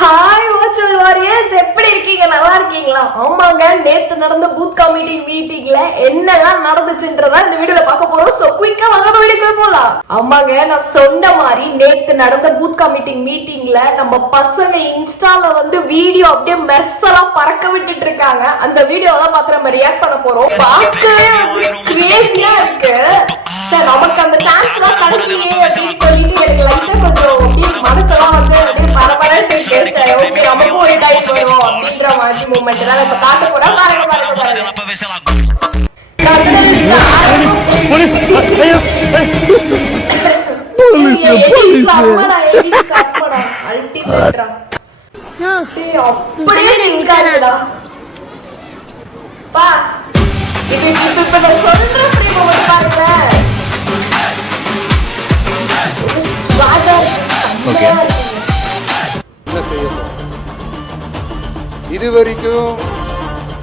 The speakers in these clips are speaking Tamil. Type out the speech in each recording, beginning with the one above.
ஹாய் ஓச்சல் வாரியர்ஸ், எப்படி இருக்கீங்க? நல்லா இருக்கீங்களா? ஆமாங்க, நேத்து நடந்த பூத் கமிட்டி மீட்டிங்ல என்னெல்லாம் நடந்துச்சுன்றதா இந்த வீடியோல பார்க்க போறோம். சோ குயிக்கா வாங்க வீடியோக்குள்ள போலாம். ஆமாங்க, நான் சொன்ன மாதிரி நேத்து நடந்த பூத் கமிட்டி மீட்டிங்ல நம்ம பசங்க இன்ஸ்டால வந்து வீடியோ அப்படியே மெர்சலாம் பறக்க விட்டுட்டு இருக்காங்க. அந்த வீடியோலாம் பார்த்து நம்ம ரியாக்ட் பண்ண போறோம். பார்க்கவே கிரேசியா இருக்கு. சரி, நமக்கு அந்த சான்ஸ் எல்லாம் கிடைக்கலையே அப்படின்னு சொல்லிட்டு எனக்கு லைட்டா கொஞ்சம் அப்படியே மனசெல்லாம் வந்து அப்படியே பரபரன்னு இருக்கு. சரி, ஓகே, நமக்கும் ஒரு டைம் வரும் அப்படின்ற மாதிரி மூமெண்ட் தான் இப்ப காட்ட போறா. பாருங்க பாருங்க பாருங்க. அப்படியே இருக்காதுடா பா. இப்ப நான் சொல்ற ஃப்ரேம் மட்டும் பாருங்களேன். இது வரைக்கும்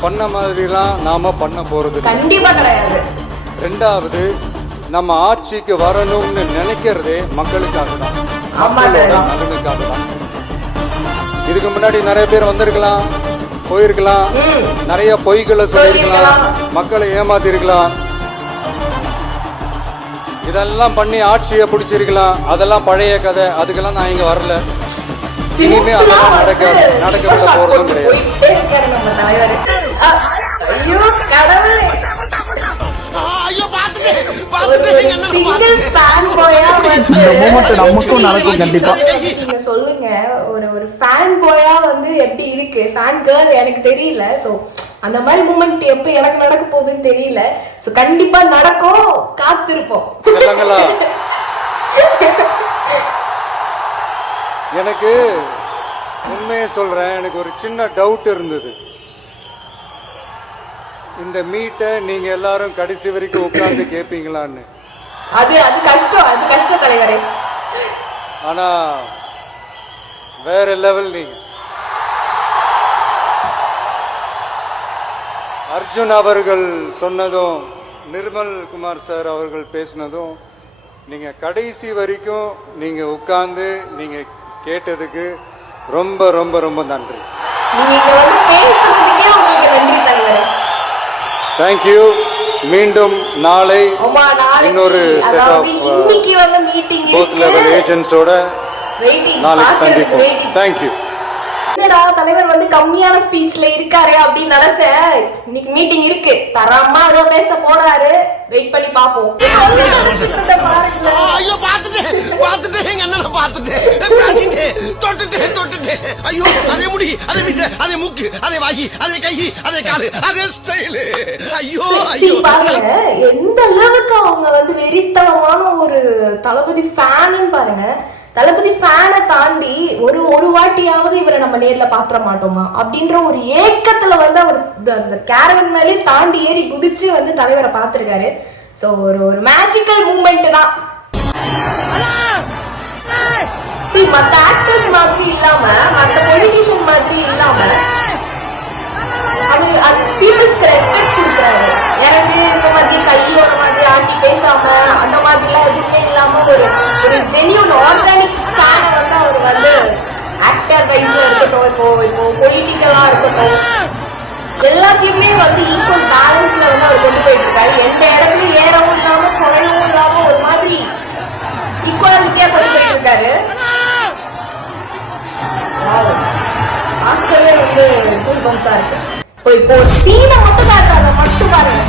பண்ண மாதிரிலாம் நாம பண்ண போறது கண்டிப்பா கிடையாது. ரெண்டாவது, நம்ம ஆட்சிக்கு வரணும்னு நினைக்கிறதே மக்களுக்காக தான், நலனுக்காக தான். இதுக்கு முன்னாடி நிறைய பேர் வந்திருக்கலாம், போயிருக்கலாம், நிறைய பொய்களை சொல்லிருக்கலாம், மக்களை ஏமாத்தி இருக்கலாம், இதெல்லாம் பண்ணி ஆட்சியை பிடிச்சிருக்கலாம். அதெல்லாம் பழைய கதை, அதுக்கெல்லாம் நான் இங்க வரல. இனிமே அதெல்லாம் நடக்க போறதும் கிடையாது. சொல்லுங்க, ஒரு ஃபேன் பாயா வந்து எப்படி இருக்கு, ஃபேன் கேர்ள் எனக்கு தெரியல. சோ அந்த மாதிரி மூமெண்ட் எப்ப எனக்கு நடக்க போகுதுன்னு தெரியல. சோ கண்டிப்பா நடக்கும், காத்திருப்போம். எனக்கு உண்மையை சொல்றேன், எனக்கு ஒரு சின்ன டவுட் இருந்தது. இந்த மீட்டை நீங்க எல்லாரும் கடைசி வரைக்கும் உட்கார்ந்து கேட்பீங்களான்னு. அது கஷ்டம் தலைவரே. ஆனா வேற லெவல். நீங்க அர்ஜுன் அவர்கள் சொன்னதும், நிர்மல் குமார் சார் அவர்கள் பேசினதும், நீங்க கடைசி வரைக்கும் நீங்க உட்கார்ந்து நீங்க கேட்டதுக்கு ரொம்ப ரொம்ப ரொம்ப நன்றி. தேங்க்யூ. மீண்டும் நாளை இன்னொரு செட் ஆஃப் பூத் லெவல் ஏஜென்ட்ஸோட நாளைக்கு சந்திப்போம். தேங்க்யூ. என்னடா தலைவர் வந்து கம்மியான ஸ்பீச்ல இருக்காரு அப்படின்னு நினைச்சேன். இன்னைக்கு மீட்டிங் இருக்கு, தரமா ஏதோ பேச போறாரு. வெயிட் பண்ணி பாப்போம். ஐயோ, பாத்துட்டு என்ன பாத்துட்டு தொட்டுட்டு ஐயோ, அதே முடி, அதே மீசை, அதே மூக்கு, அதே வாகி, அதே கை, அதே காலு, அதே ஸ்டைல். ஐயோ ஐயோ, பாருங்க எந்த அளவுக்கு அவங்க வந்து வெறித்தனமான ஒரு தளபதி ஃபேன்னு பாருங்க. தளபதி ஃபேனை தாண்டி ஒரு வாட்டியாவது இவரை நம்ம நேர்ல பாத்திர மாட்டோமா அப்படின்ற ஒரு ஏக்கத்துல வந்து அவர் அந்த கேரவன் மேலே தாண்டி ஏறி குதிச்சு வந்து தலைவரை பார்த்திருக்காரு. சோ ஒரு மேஜிக்கல் மூமெண்ட் தான். மத்த ஆக்டர்ஸ் மாதிரி இல்லாம, மத்த பொலிட்டிஷியன் மாதிரி இல்லாம அவரு பீப்புள்ஸ்க்கு ரெஸ்பெக்ட் கொடுக்குறாரு. எனக்கு இந்த மாதிரி கை ஒரு மாதிரி ஆட்டி பேசாம அந்த மாதிரிலாம் எதுவுமே இல்லாம ஒரு ஜென்யூன் ஆர்கானிக் ஃபேனை வந்து அவர் வந்து ஆக்டர் வைஸ்ல இருக்கட்டும், இப்போ பொலிட்டிக்கலா இருக்கட்டும், எல்லாத்தையுமே வந்து ஈக்குவல் பேலன்ஸ்ல வந்து அவர் கொண்டு போயிட்டு இருக்காரு. எந்த இடத்துலயும் ஏறவும் இல்லாம குறையவும் இல்லாம ஒரு மாதிரி ஈக்குவாலிட்டியா கொண்டு போயிட்டு இருக்காரு. ஆட்களே வந்து கூல் பம்ஸா இருக்கு. இப்போ ஒரு சீனை மட்டும் காட்டுறாங்க, மட்டும் பாருங்க.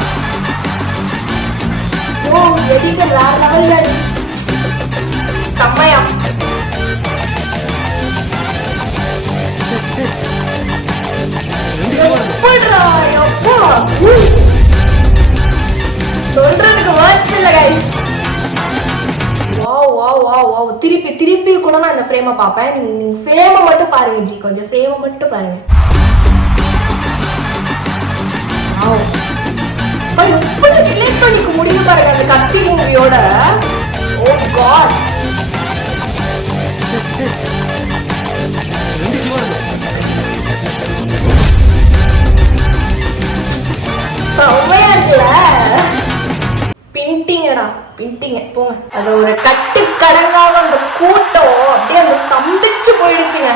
ஓ, எடிட்டர் வேற லெவல்ல செம்மையா. சொல்றதுக்கு வேர்ட்ஸ் இல்ல guys. Wow wow wow wow. திருப்பி கூட நான் இந்த ஃப்ரேமை பார்ப்பேன். நீங்க ஃப்ரேமை மட்டும் பாருங்க ஜி, கொஞ்சம் ஃப்ரேமை மட்டும் பாருங்க. எப்படி ரிலேட் பண்ணிக்க முடியும் பாருங்க அந்த கத்தி மூவியோட. ஓ காட், செம்மையா இருக்குல்ல. பின்ட்டிங்கடா, பின்ட்டிங்க போங்க. அது ஒரு கட்டுக்கடங்காக அந்த கூட்டம் அப்படியே அந்த ஸ்தம்பிச்சு போயிடுச்சுங்க.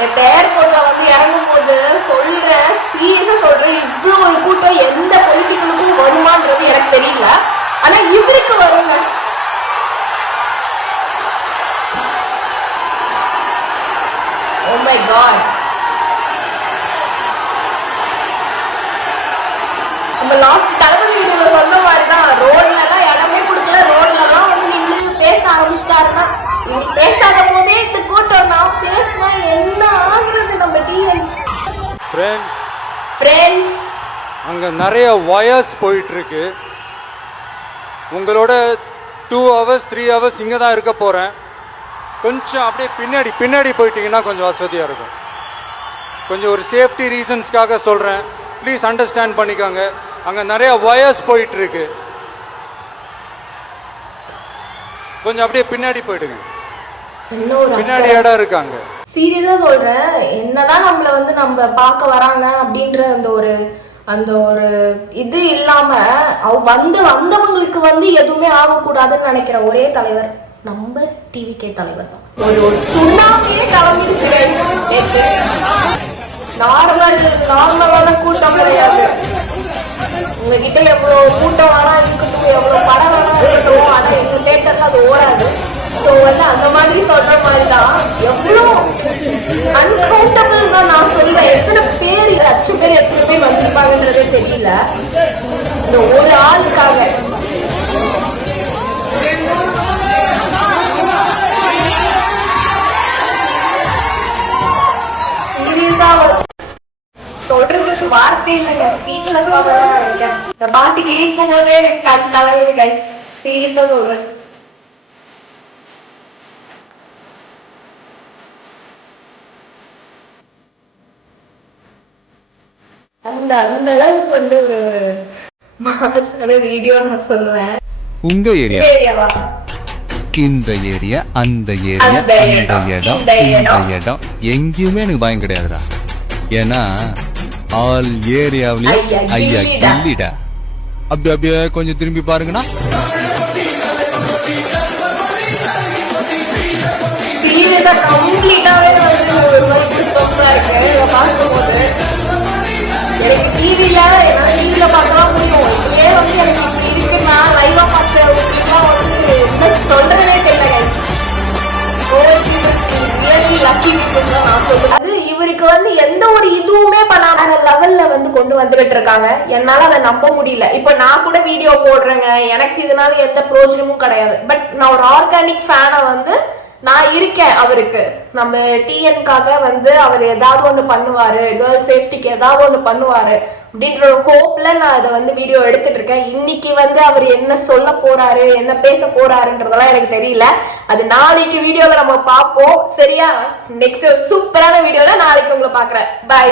இந்த ஏர்போர்ட்ல வந்து இறங்கும் போது சொல்றேன், சீரியஸா சொல்றேன், இவ்வளவு ஒரு கூட்டம் எந்த பொலிட்டிக்கலுக்கும் வருமானது எனக்கு தெரியல. ஆனா இவருக்கு வருங்க. Oh my God. நம்ம லாஸ்ட் தளபதி வீடியோல சொன்ன மாதிரிதான், ரோட்ல எல்லாம் இடமே கொடுக்கல, ரோட்ல எல்லாம் வந்து நின்று பேச ஆரம்பிச்சிட்டாருன்னா, இவர் பேசாத போதே இந்த கூட்டம் நான் பேசினா என்ன ஆகுறது நம்ம டிஎன் ஃப்ரெண்ட்ஸ். அங்க நிறைய வயர்ஸ் போயிட்டு இருக்கு. உங்களோட 2 hours 3 hours இங்க தான் இருக்க போறேன். கொஞ்சம் அப்படியே பின்னாடி போயிட்டீங்கன்னா கொஞ்சம் வசதியா இருக்கும். கொஞ்சம் ஒரு சேஃப்டி ரீசன்ஸ்க்காக சொல்றேன், ப்ளீஸ் அண்டர்ஸ்டாண்ட் பண்ணிக்கோங்க. அங்க நிறைய வயர்ஸ் போயிட்டு இருக்கு, கொஞ்சம் அப்படியே பின்னாடி போயிடுங்க. பின்னாடி இடம் இருக்காங்க. சீரியஸா சொல்றேன், என்னதான் நம்மள வந்து நம்ம பார்க்க வராங்க அப்படின்ற அந்த ஒரு இது இல்லாம வந்தவங்களுக்கு வந்து எதுவுமே ஆகக்கூடாதுன்னு நினைக்கிற ஒரே தலைவர் நம்ம டிவிகே தலைவர் தான். ஒரு சுண்ணாமியே கிளம்பிடுச்சு நேத்து. நார்மலான கூட்டம் கிடையாது. உங்ககிட்ட எவ்வளவு கூட்டம் வேணா இருக்கட்டும், எவ்வளவு படம் வேணா இருக்கட்டும், ஆனா எங்க தியேட்டர்ல அது ஓடாது. ஸோ வந்து அந்த மாதிரி சொல்ற மாதிரி தான், எவ்வளோ அன்கவுண்டபிள் தான் நான் சொல்லுவேன். எத்தனை பேர், எத்தனை பேர் வந்திருப்பாங்கன்றதே தெரியல இந்த ஒரு ஆளுக்காக. சீரியஸா சொல்றதுக்கு வார்த்தை இல்லைங்க, வீட்டுல சொல்றேன். இந்த பாட்டுக்கு இருக்கும் போதே கண் தலைவர் கைஸ், சீரியஸா சொல்றேன். அந்த அளவுக்கு வந்து ஒரு மாசான வீடியோ நான் சொல்லுவேன். உங்க ஏரியாவா, இந்த ஏரியா, அந்த ஏரியா, இந்த இடம் எங்கேயுமே எனக்கு பயம் கிடையாதுடா. ஏன்னா ஆல் ஏரியாவிலயும் ஐயா கில்லிடா. அப்படியே கொஞ்சம் திரும்பி பாருங்கண்ணா. சீரியஸா கம்ப்ளீட்டாவே வந்து ஒரு மாதிரி தொங்கா இருக்கு இதை பார்க்கும்போது. எனக்கு டிவில என்னால டிவில பார்க்கலாம் முடியும், இதுலயே வந்து எனக்கு இப்படி இருக்குன்னா லைவா பார்த்தவங்களுக்குலாம் வந்து என்ன சொல்றதே தெரியல. அது இவருக்கு வந்து எந்த ஒரு இதுவுமே பண்ணாத லெவல்ல வந்து கொண்டு வந்துகிட்டு இருக்காங்க. என்னால அதை நம்ப முடியல. இப்ப நான் கூட வீடியோ போடுறேங்க, எனக்கு இதனால எந்த பிரயோஜனமும் கிடையாது. பட் நான் ஒரு ஆர்கானிக் ஃபேனை வந்து நான் இருக்கேன். அவருக்கு நம்ம டிஎன்காக வந்து அவர் ஏதாவது ஒண்ணு பண்ணுவாரு, கேர்ள் சேஃப்டிக்கு ஏதாவது ஒண்ணு பண்ணுவாரு அப்படின்ற ஒரு ஹோப்ல நான் அதை வந்து வீடியோ எடுத்துட்டு இருக்கேன். இன்னைக்கு வந்து அவர் என்ன சொல்ல போறாரு, என்ன பேச போறாருன்றதெல்லாம் எனக்கு தெரியல. அது நாளைக்கு வீடியோல நம்ம பார்ப்போம். சரியா? நெக்ஸ்ட் சூப்பரான வீடியோல நாளைக்கு உங்களை பாக்குறேன். பை.